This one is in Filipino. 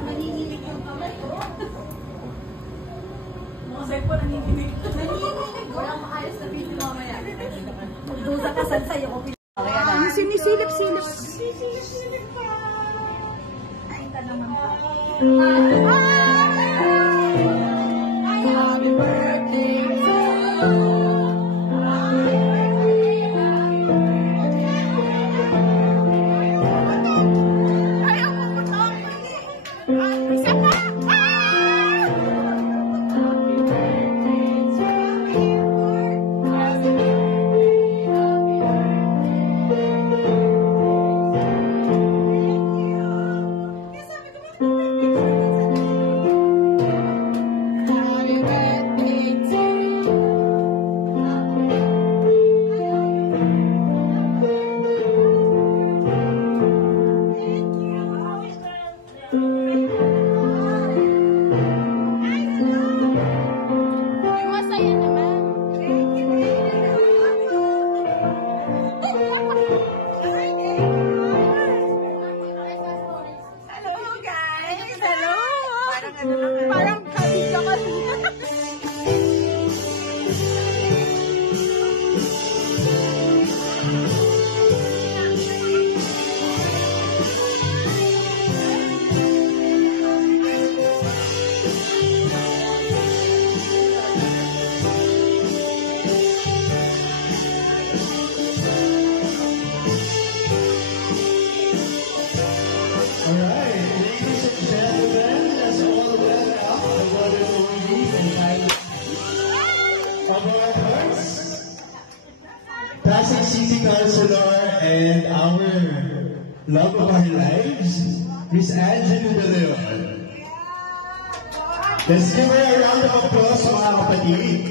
Naninilig yung kamay ko. Masay po, naninilig. Naninilig. Walang maayos na video mamaya. Magdusa ka saan sa'yo ko. Sinisilip-silip. Sinisilip pa. Ay, ka naman po. Happy birthday to you. Parang kabig ka kasi. Classic City Councilor and our love of our lives, Miss Angela De Leon. Let's give her a round of applause, mga kapatid.